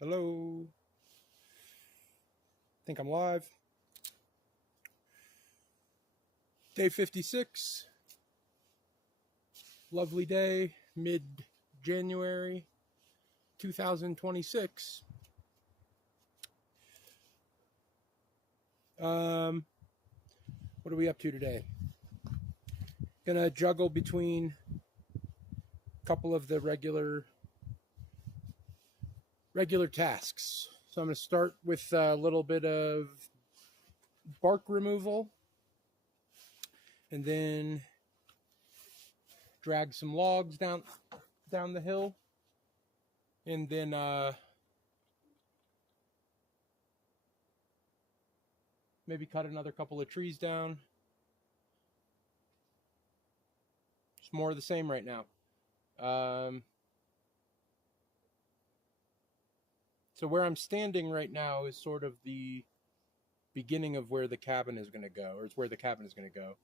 Hello. Think I'm live. Day 56. Lovely day, mid January 2026. What are we up to today? Gonna juggle between a couple of the regular tasks. So I'm gonna start with a little bit of bark removal and then drag some logs down the hill, and then maybe cut another couple of trees down. It's more of the same right now. So where I'm standing right now is sort of the beginning of where the cabin is going to go, or it's where the cabin is going to go.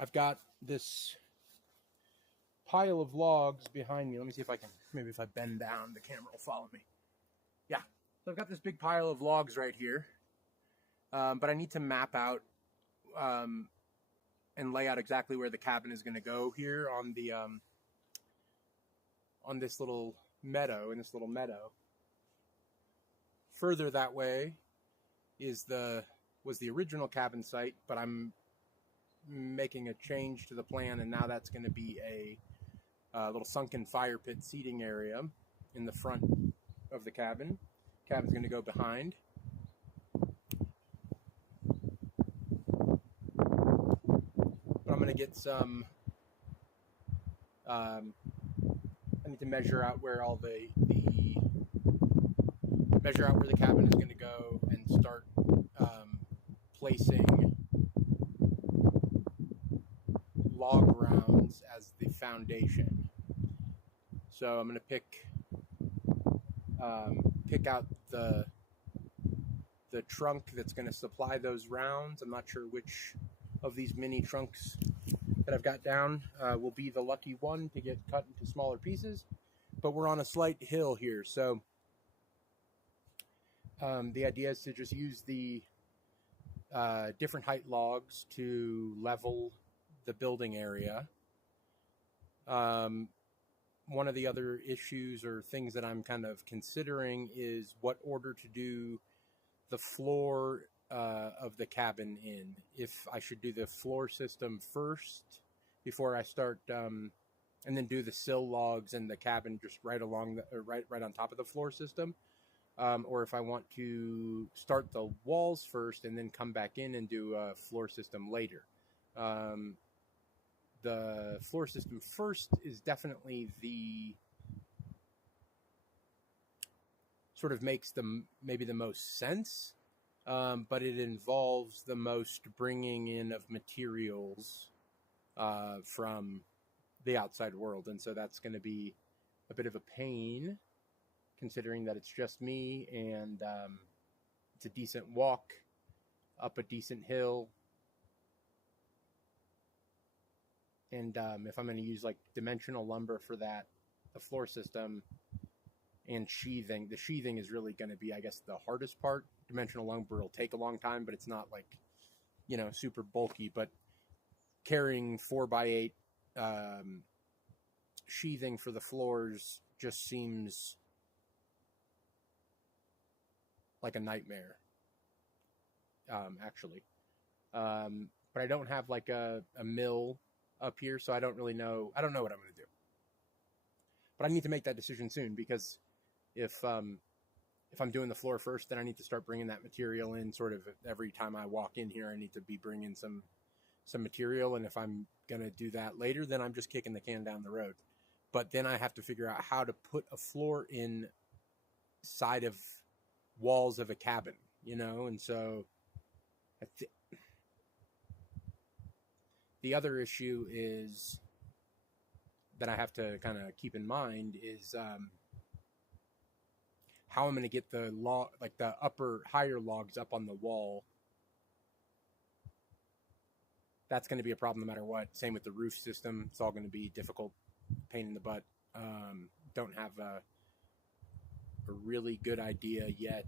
I've got this pile of logs behind me. Let me see if I can, maybe if I bend down, the camera will follow me. Yeah. So I've got this big pile of logs right here. But I need to map out and lay out exactly where the cabin is going to go here on the on this little meadow. Further that way was the original cabin site, but I'm making a change to the plan, and now that's going to be a little sunken fire pit seating area in the front of the cabin. Cabin's going to go behind. But I'm going to get some. I need to measure out where all measure out where the cabin is going to go and start placing log rounds as the foundation. So I'm going to pick out the trunk that's going to supply those rounds. I'm not sure which of these mini trunks that I've got down will be the lucky one to get cut into smaller pieces, but we're on a slight hill here, so the idea is to just use the different height logs to level the building area. One of the other issues or things that I'm kind of considering is what order to do the floor of the cabin in. If I should do the floor system first before I start, and then do the sill logs and the cabin just right along right on top of the floor system, or if I want to start the walls first and then come back in and do a floor system later. The floor system first is definitely the sort of makes maybe the most sense, but it involves the most bringing in of materials from the outside world, and so that's going to be a bit of a pain, considering that it's just me, and it's a decent walk up a decent hill. And if I'm going to use like dimensional lumber for that, the floor system and sheathing, the sheathing is really going to be, I guess, the hardest part. Dimensional lumber will take a long time, but it's not like, super bulky. But carrying 4x8 sheathing for the floors just seems like a nightmare, actually. But I don't have like a mill up here, so I don't know what I'm going to do. But I need to make that decision soon, because if I'm doing the floor first, then I need to start bringing that material in sort of every time I walk in here. I need to be bringing some material, and if I'm going to do that later, then I'm just kicking the can down the road. But then I have to figure out how to put a floor in side of walls of a cabin, and so the other issue is that I have to kind of keep in mind is how I'm going to get the higher logs up on the wall. That's going to be a problem no matter what. Same with the roof system. It's all going to be difficult, pain in the butt. Don't have a really good idea yet.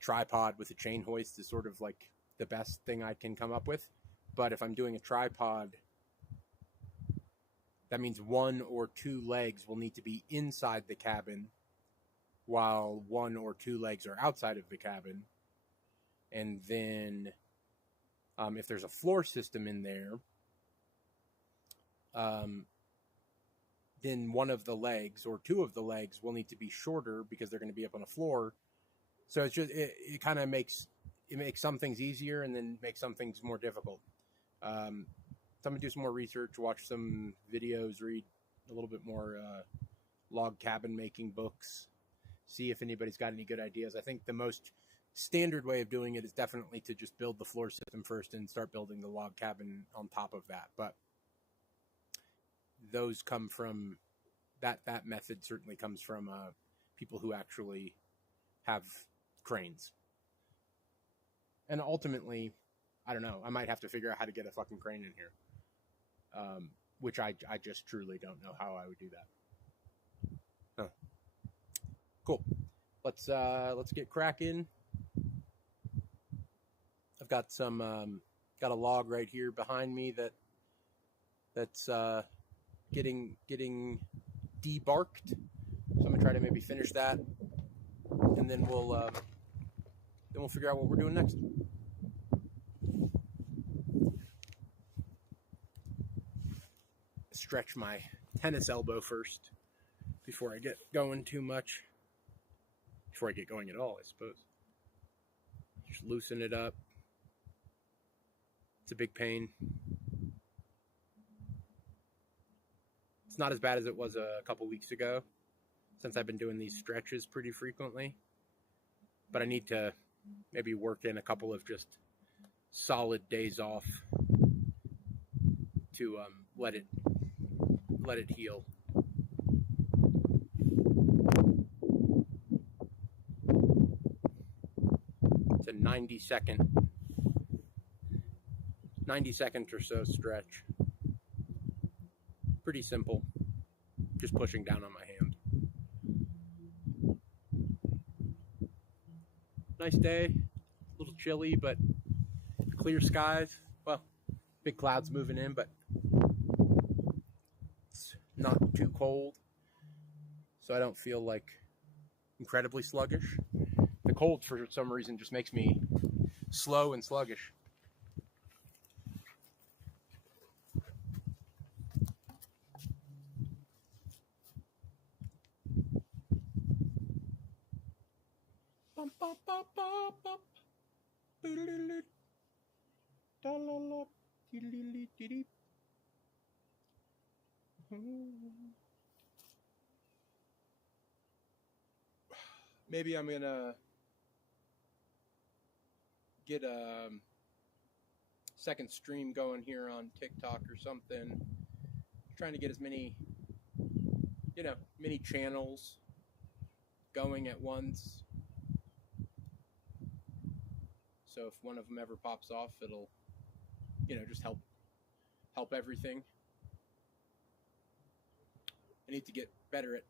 Tripod with a chain hoist is sort of like the best thing I can come up with. But if I'm doing a tripod, that means 1 or 2 legs will need to be inside the cabin while 1 or 2 legs are outside of the cabin. And then if there's a floor system in there, then one of the legs or 2 of the legs will need to be shorter because they're going to be up on a floor. So it's just it kind of makes some things easier and then makes some things more difficult. So I'm gonna do some more research, watch some videos, read a little bit more log cabin making books, see if anybody's got any good ideas. I think the most standard way of doing it is definitely to just build the floor system first and start building the log cabin on top of that. But those come from that method certainly comes from people who actually have cranes. And ultimately, I don't know, I might have to figure out how to get a fucking crane in here. Which I just truly don't know how I would do that. Huh. Cool. Let's get cracking. I've got some got a log right here behind me that's getting debarked. So I'm gonna try to maybe finish that, and then we'll figure out what we're doing next. Stretch my tennis elbow first before I get going too much. Before I get going at all, I suppose. Just loosen it up. It's a big pain. It's not as bad as it was a couple weeks ago, since I've been doing these stretches pretty frequently. But I need to maybe work in a couple of just solid days off to let it heal. It's a 90 second or so stretch. Pretty simple. Just pushing down on my hand. Nice day. A little chilly, but clear skies. Well, big clouds moving in, but it's not too cold. So I don't feel like incredibly sluggish. The cold, for some reason, just makes me slow and sluggish. Maybe I'm gonna get a second stream going here on TikTok or something. Trying to get as many channels going at once. So if one of them ever pops off, it'll, just help everything. I need to get better at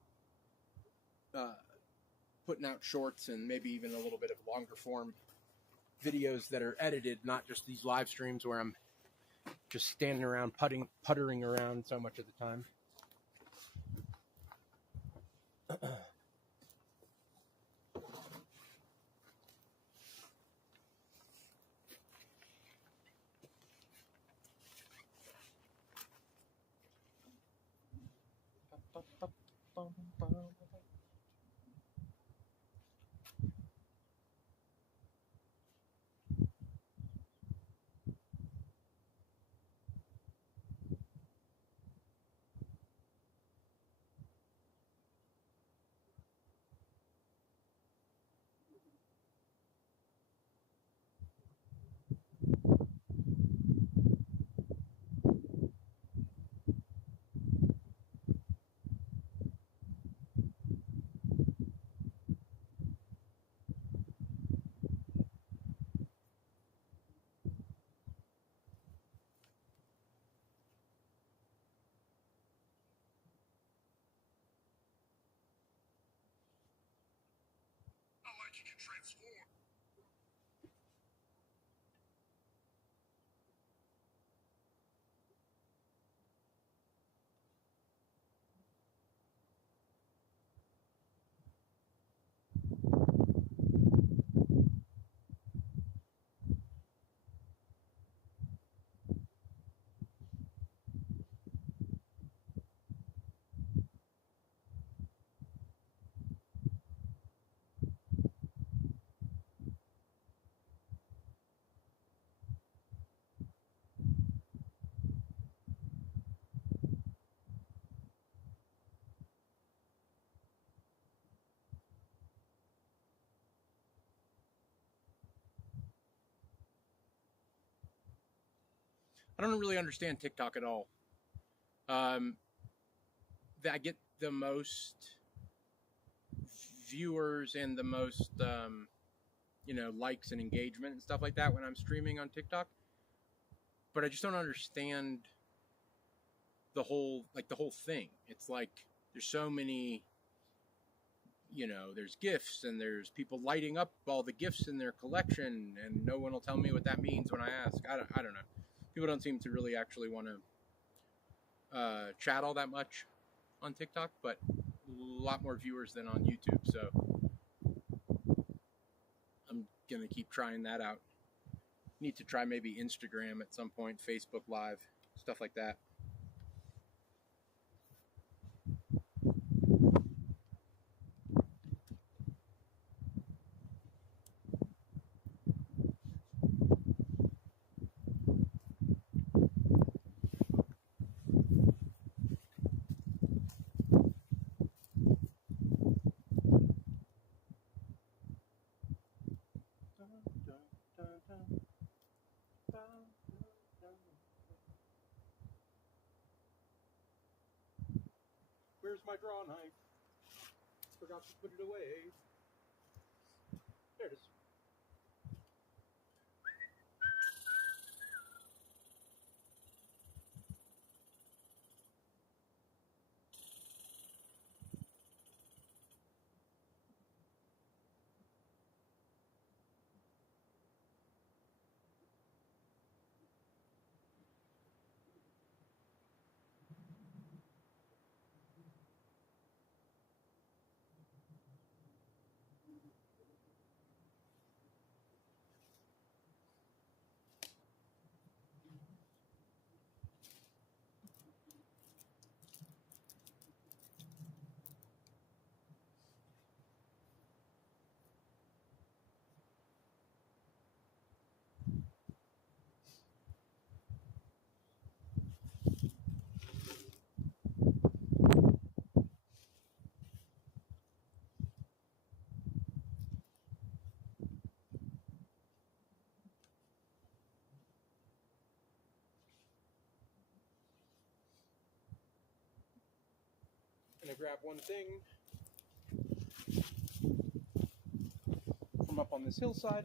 putting out shorts and maybe even a little bit of longer form videos that are edited, not just these live streams where I'm just standing around puttering around so much of the time. I don't really understand TikTok at all. I get the most viewers and the most, likes and engagement and stuff like that when I'm streaming on TikTok. But I just don't understand the whole thing. It's like there's so many, there's gifts and there's people lighting up all the gifts in their collection, and no one will tell me what that means when I ask. I don't know. People don't seem to really actually want to chat all that much on TikTok, but a lot more viewers than on YouTube. So I'm gonna keep trying that out. Need to try maybe Instagram at some point, Facebook Live, stuff like that. Where's my draw knife? Forgot to put it away. There it is. Gonna grab one thing from up on this hillside.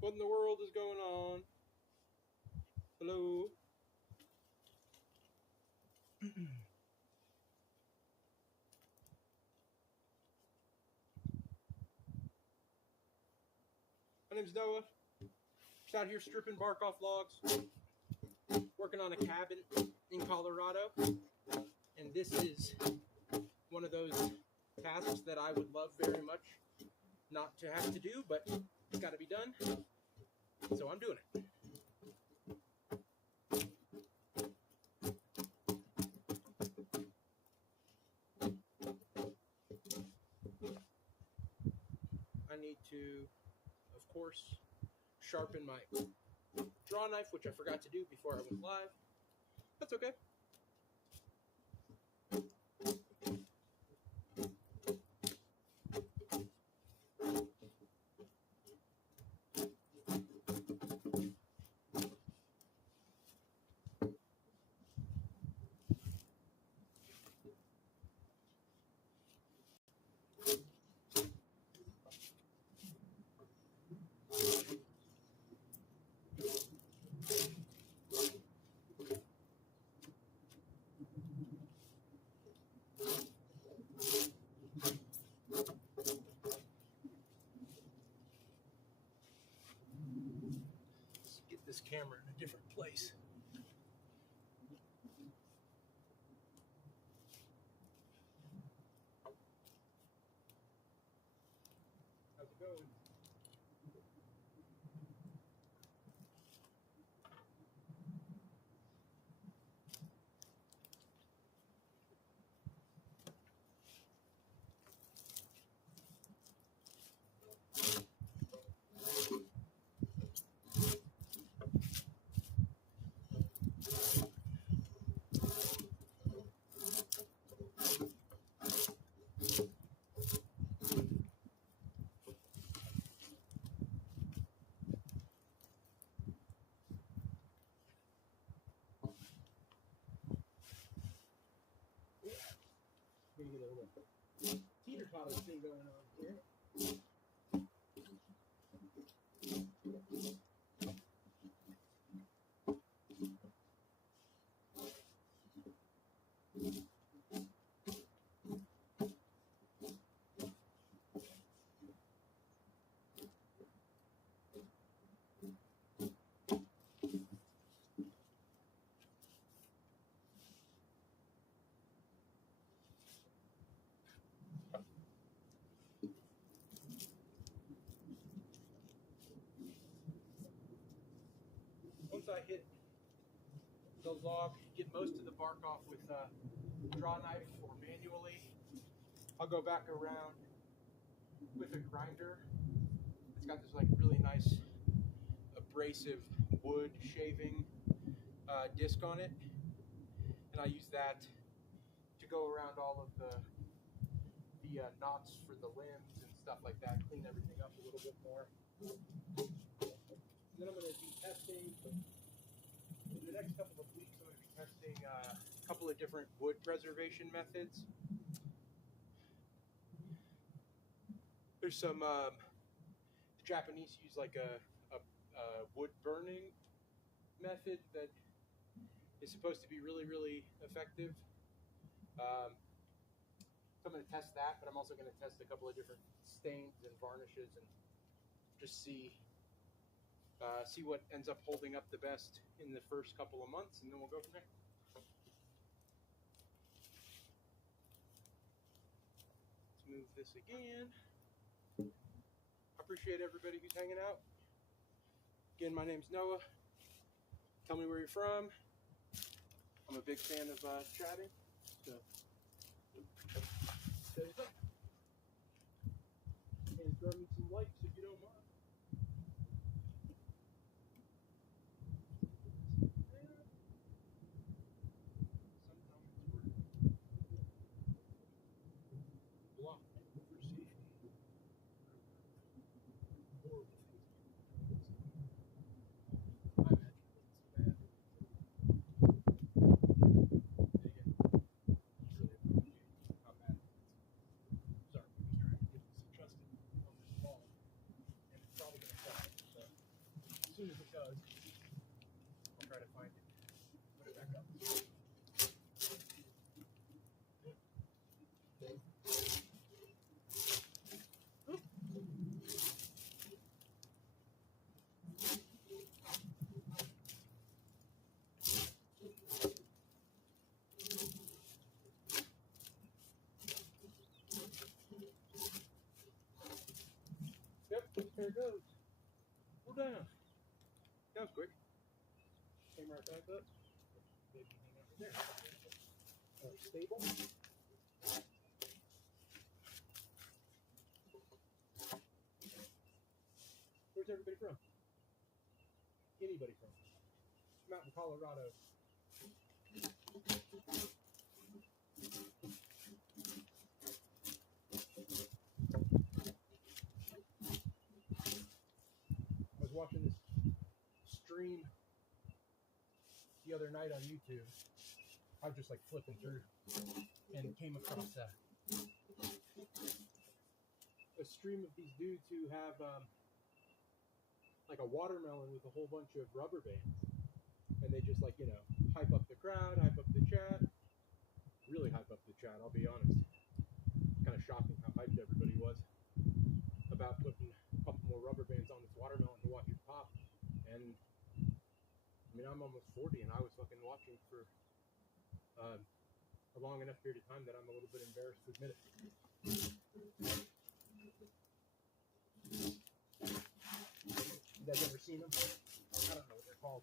What in the world is going on? Hello? My name's Noah. Just out here stripping bark off logs, working on a cabin in Colorado. And this is one of those tasks that I would love very much not to have to do, but it's got to be done. So I'm doing it. I need to, of course, sharpen my draw knife, which I forgot to do before I went live. That's okay. Let's get this camera in a different place. How's it going? Gonna get a little teeter-totter thing going on here. Once I hit the log, get most of the bark off with a draw knife or manually, I'll go back around with a grinder. It's got this like really nice abrasive wood shaving disc on it, and I use that to go around all of the knots for the limbs and stuff like that, clean everything up a little bit more. And then I'm going to be testing, in the next couple of weeks, I'm going to be testing a couple of different wood preservation methods. There's some, the Japanese use like a wood burning method that is supposed to be really, really effective. So I'm going to test that, but I'm also going to test a couple of different stains and varnishes and just see what ends up holding up the best in the first couple of months, and then we'll go from there. Let's move this again. I appreciate everybody who's hanging out. Again, my name's Noah. Tell me where you're from. I'm a big fan of chatting. So, there's that. And throw me some likes if you don't mind. does. I'll try to find it. Put it back up. Yep, there it goes. We're down. That was quick. Came right back up. Maybe hang over there. Stable. Where's everybody from? Anybody from? I'm out in Colorado. I was watching this stream the other night on YouTube. I was just like flipping through and came across a stream of these dudes who have like a watermelon with a whole bunch of rubber bands, and they just, like, you know, hype up the crowd, hype up the chat, really hype up the chat. I'll be honest, kind of shocking how hyped everybody was about putting a couple more rubber bands on this watermelon to watch it pop. And I mean, I'm almost 40 and I was fucking watching for a long enough period of time that I'm a little bit embarrassed to admit it. You guys ever seen them? I don't know what they're called.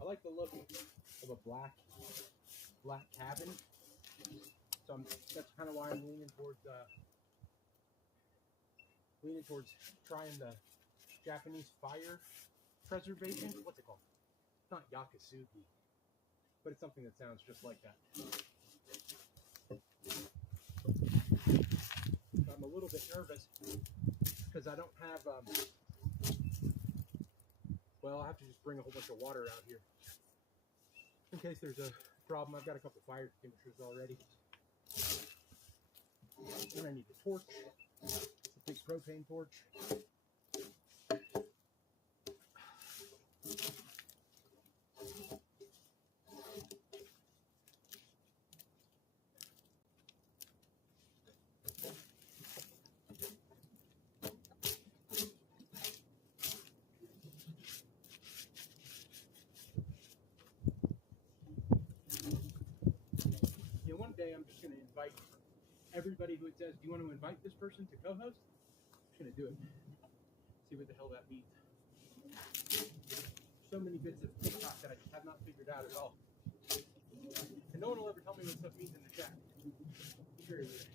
I like the look of a black cabin, so that's kind of why I'm leaning towards trying the Japanese fire preservation. What's it called? It's not yakasugi, but it's something that sounds just like that. I'm a little bit nervous because I don't have well, I'll have to just bring a whole bunch of water out here in case there's a problem. I've got a couple fire extinguishers already. And I need a torch, a big propane torch. One day I'm just going to invite everybody who it says, do you want to invite this person to co-host? I'm just going to do it. See what the hell that means. So many bits of TikTok that I just have not figured out at all. And no one will ever tell me what stuff means in the chat. It's very weird.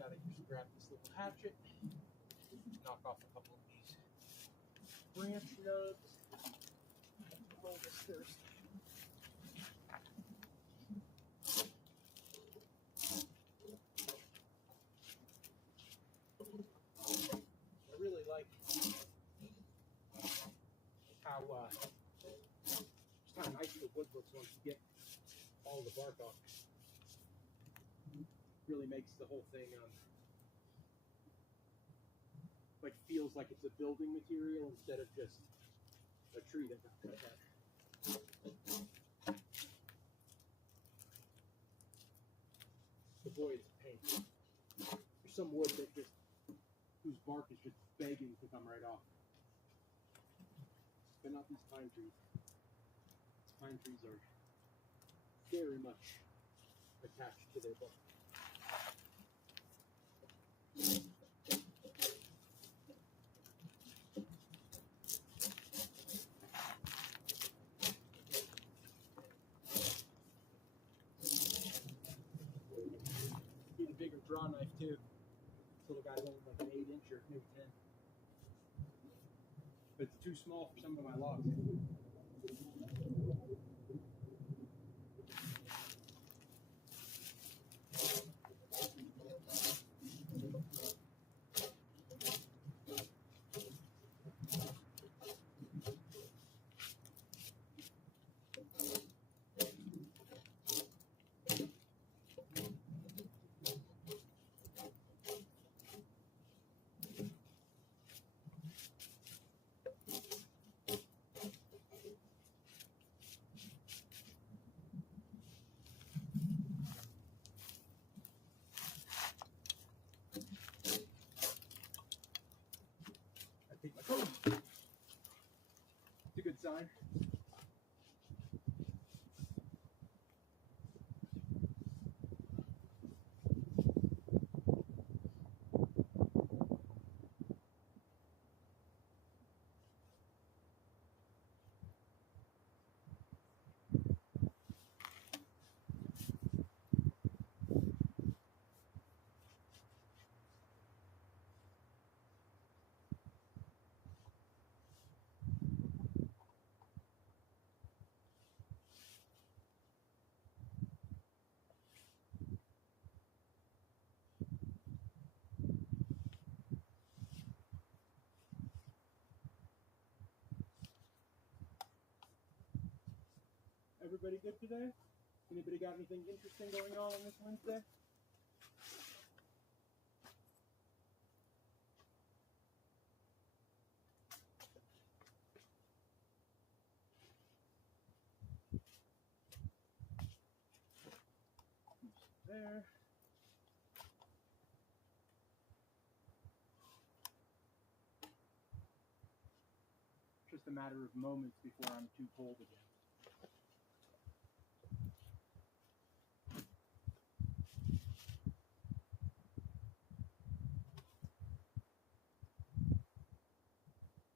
Gotta just grab this little hatchet, knock off a couple of these branch nubs, roll this first. I really like how just how nice the wood looks once you get all the bark off. Really makes the whole thing like feels like it's a building material instead of just a tree that got cut out. But boy, it's a pain. There's some wood that just whose bark is just begging to come right off. But not these pine trees. These pine trees are very much attached to their bark. Need a bigger draw knife too. This little guy's only like an 8-inch or maybe 10. But it's too small for some of my logs. Take my coat. It's a good sign. Everybody good today? Anybody got anything interesting going on this Wednesday? There. Just a matter of moments before I'm too cold again.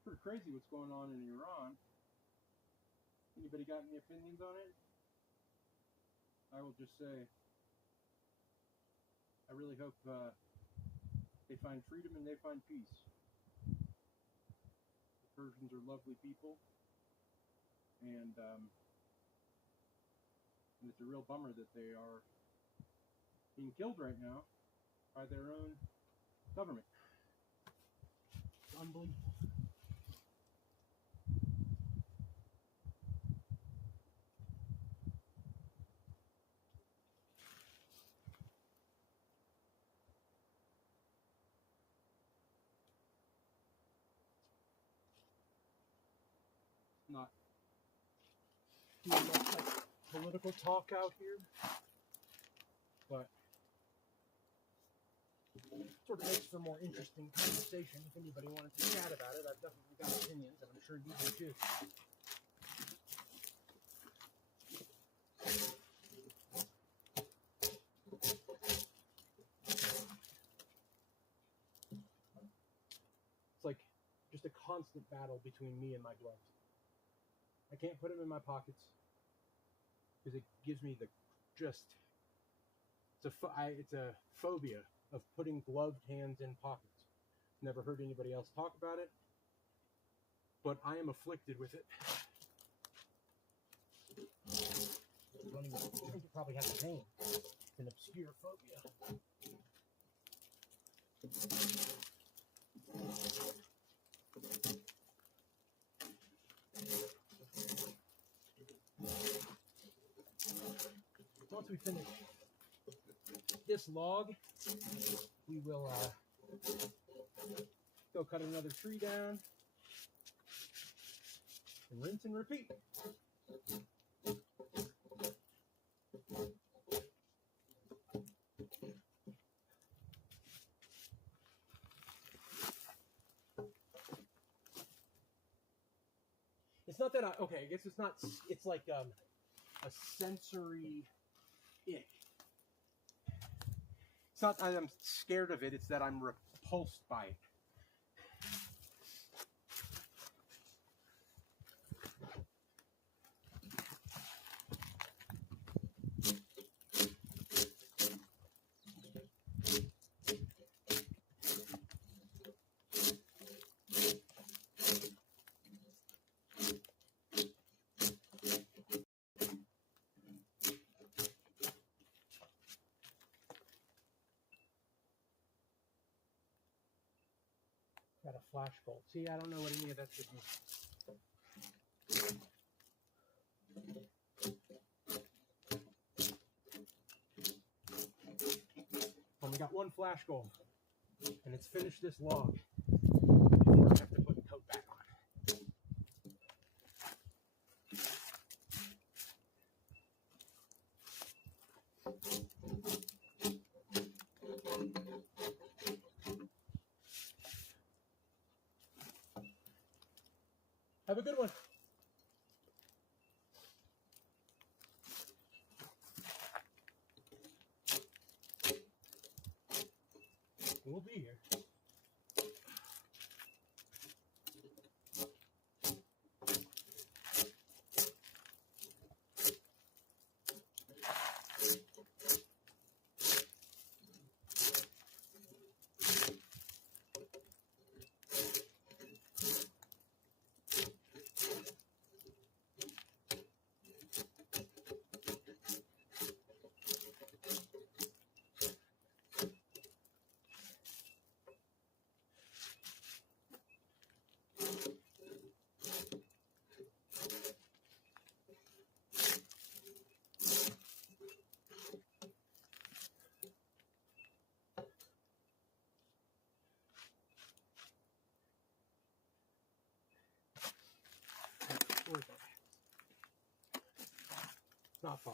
Pretty crazy what's going on in Iran. Anybody got any opinions on it? I will just say, I really hope they find freedom and they find peace. The Persians are lovely people, and it's a real bummer that they are being killed right now by their own government. It's unbelievable. Not too much like political talk out here, but sort of makes for more interesting conversation. If anybody wanted to chat about it, I've definitely got opinions, and I'm sure you do too. It's like just a constant battle between me and my gloves. I can't put them in my pockets because it gives me the it's a phobia of putting gloved hands in pockets. Never heard anybody else talk about it, but I am afflicted with it. I don't even think it probably has a name. It's an obscure phobia. Once we finish this log, we will go cut another tree down and rinse and repeat. It's not that I guess it's not, it's like a sensory ick. It's not that I'm scared of it, it's that I'm repulsed by it. flash bolt. See, I don't know what any of that should mean. Only got one flash goal, and it's finish this log before I have to put the coat back on. Have a good one. We'll be here. Where's that? Not far.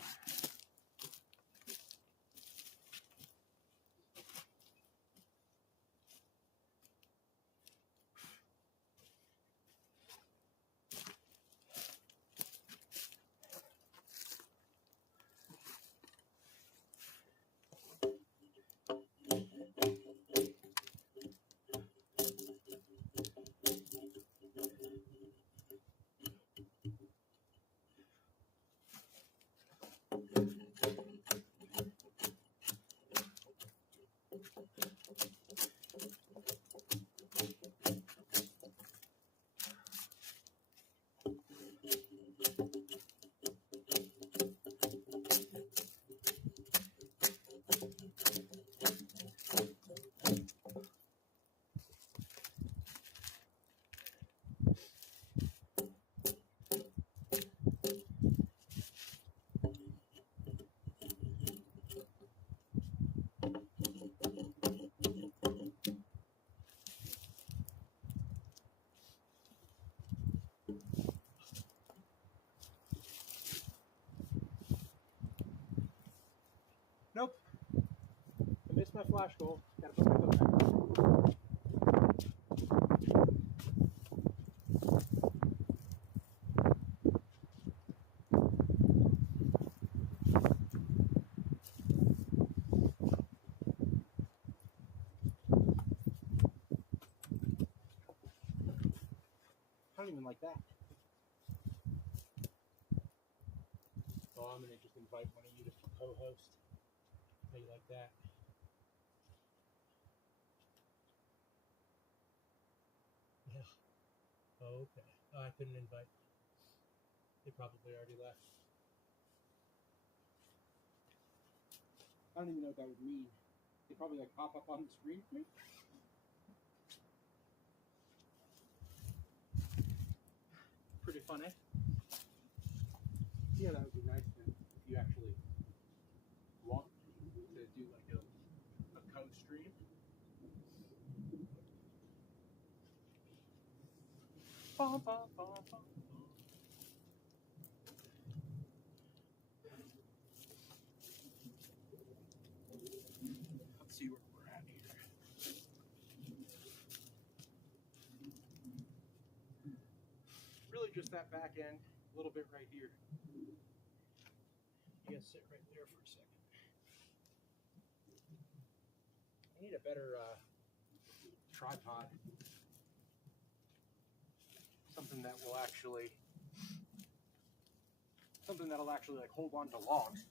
Nope. I missed my flash goal. Gotta put my coat back on. I don't even like that. So I'm gonna just invite one of you to co-host. How you like that? Yeah. Oh, okay. Oh, I couldn't invite. They probably already left. I don't even know what that would mean. They probably like pop up on the screen for me. Pretty fun, eh? Yeah, that would be nice if you actually want to do like a co-stream. Bum, bum, bum, bum. Let's see where we're at here. Really just that back end, a little bit right here. You guys sit right there for a second. I need a better tripod. Something that'll actually like hold on to logs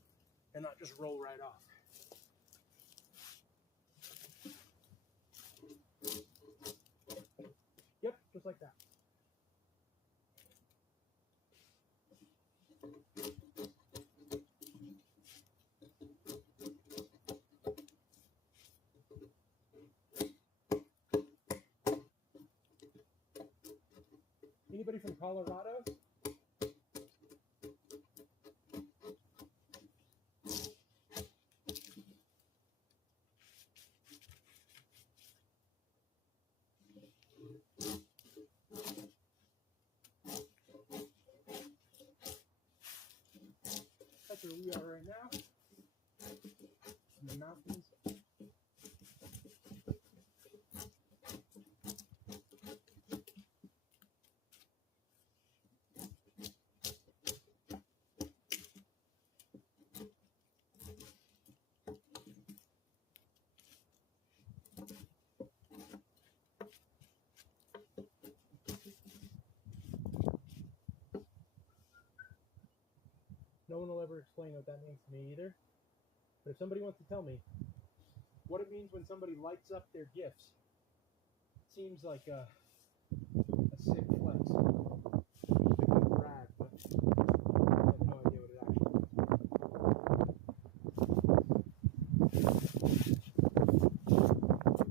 and not just roll right off. Yep, just like that. from Colorado? That's where we are right now, in the mountains. No one will ever explain what that means to me either. But if somebody wants to tell me what it means when somebody lights up their gifts, it seems like a sick flex. Like a brag, but I have no idea what it actually means.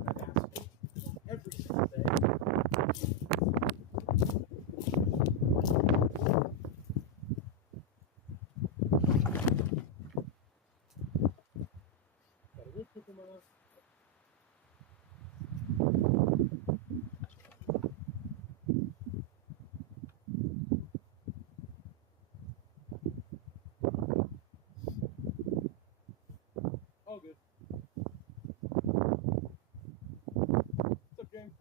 I ask every single day. Got a wood pick 'em off. All good. What's up, James?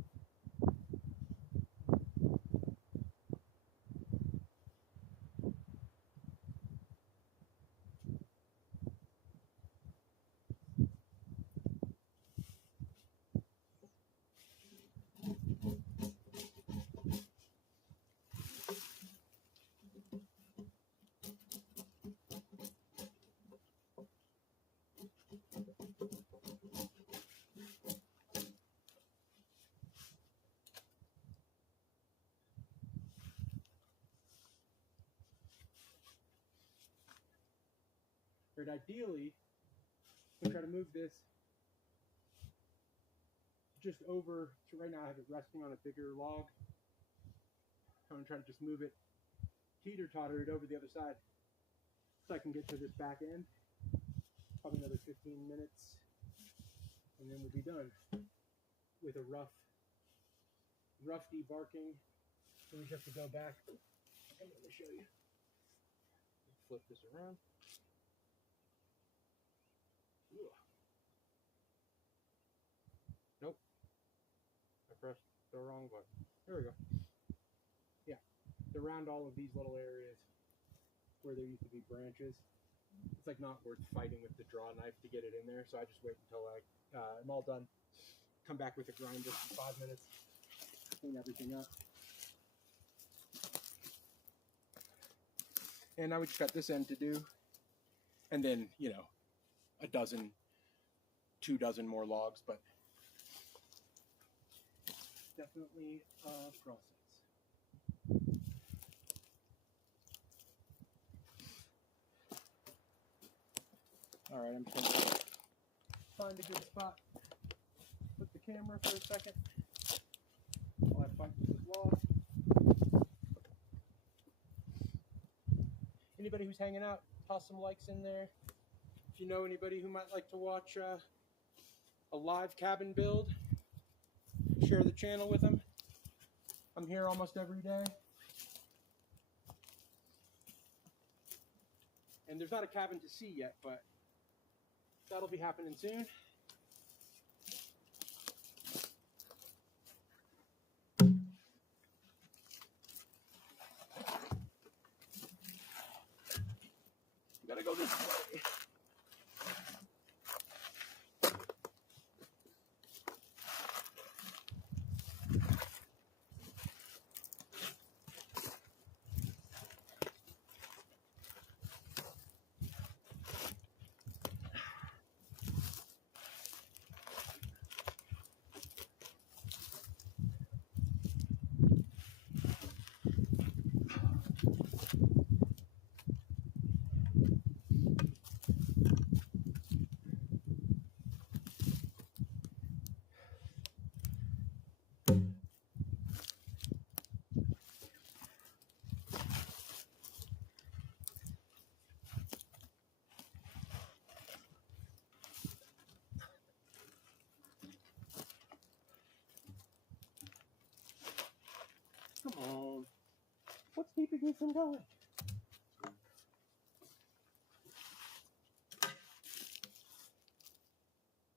But ideally, we'll try to move this just over to right now. I have it resting on a bigger log. I'm going to try to just move it, teeter-totter it over the other side so I can get to this back end. Probably another 15 minutes, and then we'll be done with a rough debarking. So we just have to go back. I'm going to show you. Flip this around. Ooh. Nope. I pressed the wrong button. There we go. Yeah. To round all of these little areas where there used to be branches, it's like not worth fighting with the draw knife to get it in there. So I just wait until I'm all done. Come back with a grinder for 5 minutes. Clean everything up. And now we just got this end to do. And then, 2 dozen more logs, but definitely a process. All right, I'm just going to find a good spot. Put the camera for a second while I fight with this log. Anybody who's hanging out, toss some likes in there. If you know anybody who might like to watch a live cabin build, share the channel with them. I'm here almost every day. And there's not a cabin to see yet, but that'll be happening soon. Gotta go this way. Come on. What's keeping you from going?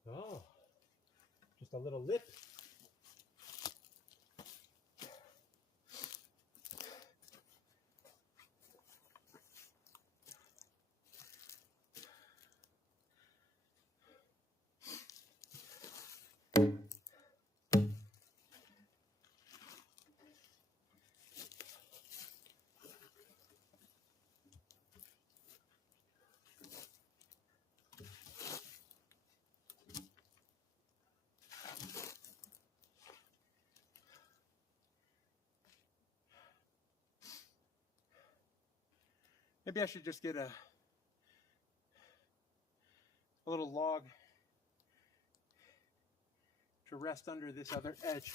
Oh, just a little lip. Maybe I should just get a little log to rest under this other edge.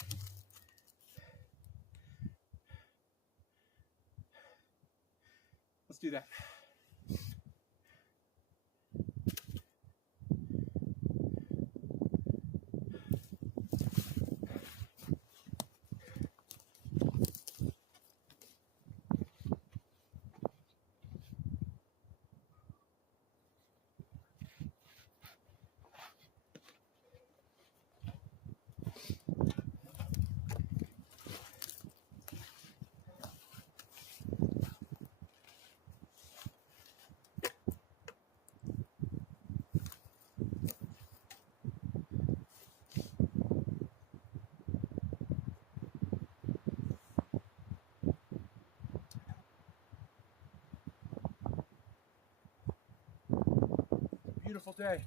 Let's do that. Beautiful day.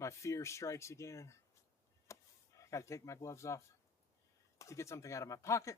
My fear strikes again. Gotta take my gloves off to get something out of my pocket.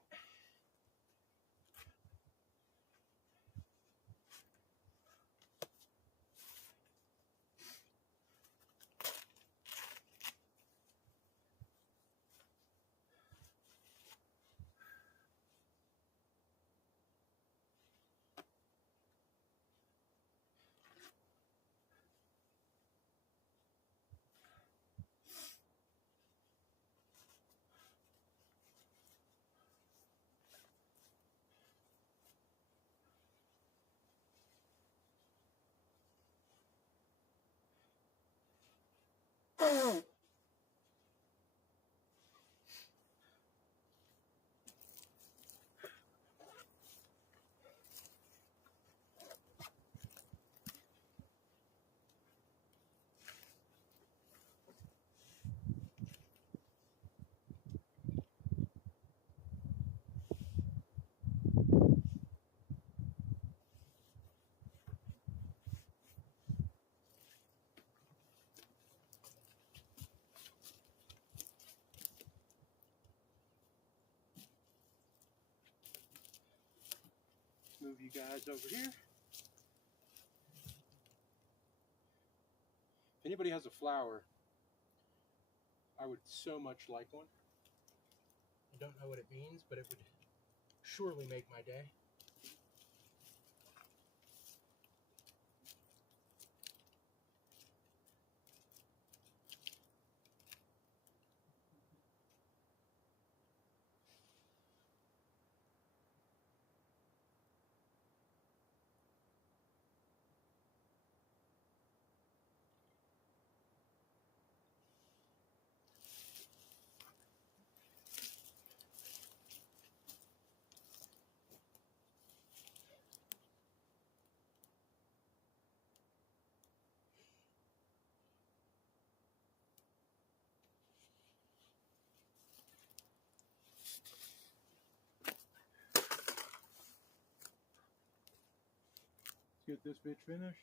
Move you guys over here. If anybody has a flower, I would so much like one. I don't know what it means, but it would surely make my day. Let's get this bitch finished.